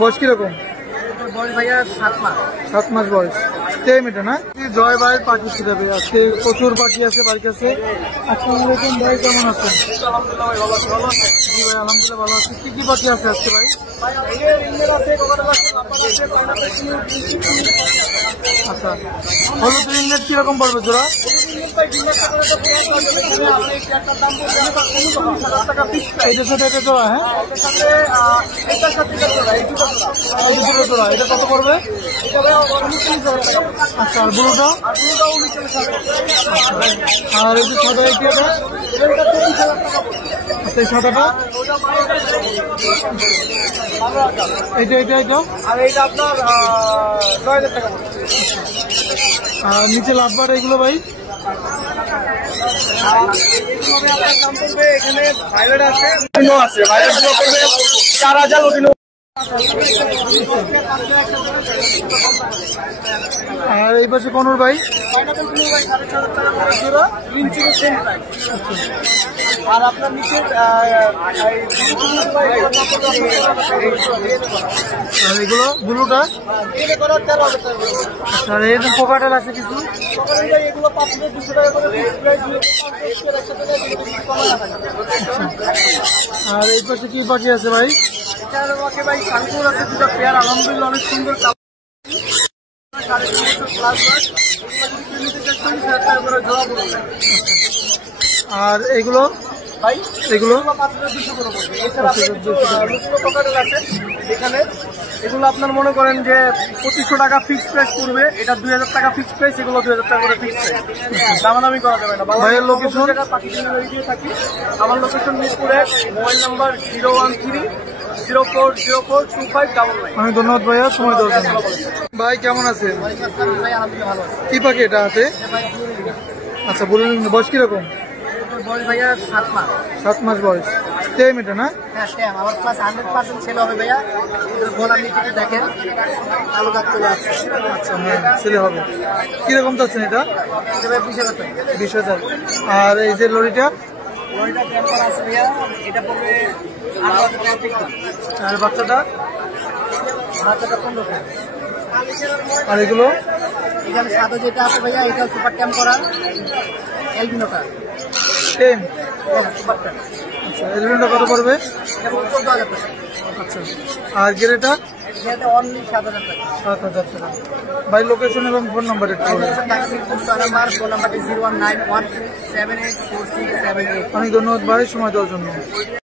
বয়স কিরকম? বয়স ভাইয়া 7 মাস। 7 মাস বয়স। টেম এটা না? জয় ভাইয়ের পাখি ছিল ভাই, আজকে প্রচুর পাখি আছে বাড়ির কাছে। আসসালামু আলাইকুম ভাই, কেমন আছেন? আলহামদুলিল্লাহ ভাই ভালো আছি। ভালো আছেন? জি ভাই আলহামদুলিল্লাহ ভালো আছি। কি কি পাখি আছে আজকে ভাই? আচ্ছা, হলুদ রিংনেট কিরকম পড়বে জোড়া? এইটার সাথে এটা জোড়া? হ্যাঁ, এই দুটো জোড়া। এটা কত পড়বে? আচ্ছা, আর ব্লুটা? আর এই যে সাদা এটা? আচ্ছা, এই সাদাটা? এটা এটা এটা? আর এইটা আপনার 9,000 টাকা। আর নিচে লাভবার এগুলো ভাই? এখানে ভাইলেট আছে, ভাইলেট গুলো করবে 4,000 ওদিন। আর এই পাশে কোনোর ভাই? আর আপনার নিচে আর এগুলো ব্লুটা? আর এরকম পোকাটেল আছে কিছু? এগুলো 200 টাকা করে। আর এই পাশে কি পাখি আছে ভাই? ভাই শানপুর আছে দুটো পেয়ার, আলহামদুলিল্লাহ অনেক সুন্দর। আর এগুলো ভাই এগুলো 200 করে পড়বে। এখানে এগুলো আপনার মনে করেন যে 2500 টাকা ফিক্স প্রাইস পড়বে, এটা 2000 টাকা ফিক্স প্রাইস, এগুলো 2000 টাকা করে ফিক্স প্রাইস, দামাদামি করা যাবে না। ভাইয়ের লোকেশন? পাখি ডেলিভারি দিয়ে থাকি। আমার লোকেশন মিরপুরে, মোবাইল নাম্বার 01304042599। অনেক ধন্যবাদ ভাইয়া সময় দেওয়ার জন্য। ভাই কেমন আছেন? ভাই আলহামদুলিল্লাহ ভালো আছে। কি পাখি এটা হাতে? আচ্ছা বলুন, বয়স কিরকম? বয়স ভাইয়া 7 মাস। 7 মাস বয়স। টেম এটা না? হ্যাঁ সেম, আমার প্লাস 100% ছেলে হবে ভাইয়া। গোলা নিচে দেখেন আলু কাটতে যাচ্ছে। আচ্ছা হ্যাঁ, ছেলে হবে। কিরকম চাচ্ছেন এটা? 20,000 টাকা। 20,000। আর এই যে লরিটা? লরিটা টেম্পার আছে ভাইয়া, এটা পড়বে 8,000 টাকা ফিক্স। আর বাচ্চাটা? বাচ্চাটা 15 টাকা। আর এগুলো? এখানে সাদা যেটা আছে ভাইয়া, এটা সুপার ট্যাম্প করা এলবিনো কার। টেম? হ্যাঁ সুপার ট্যাম্প। আচ্ছা, এলিমেন্টটা কত পড়বে? এটা 14,000 টাকা। আচ্ছা, আর গেরেটা? এটা অনলি 7,000 টাকা। 7,000 টাকা। ভাই লোকেশন এবং ফোন নাম্বার একটু বলুন। নাম্বার ফোন নাম্বারটি 01912784678। অনেক ধন্যবাদ ভাই সময় দেওয়ার জন্য।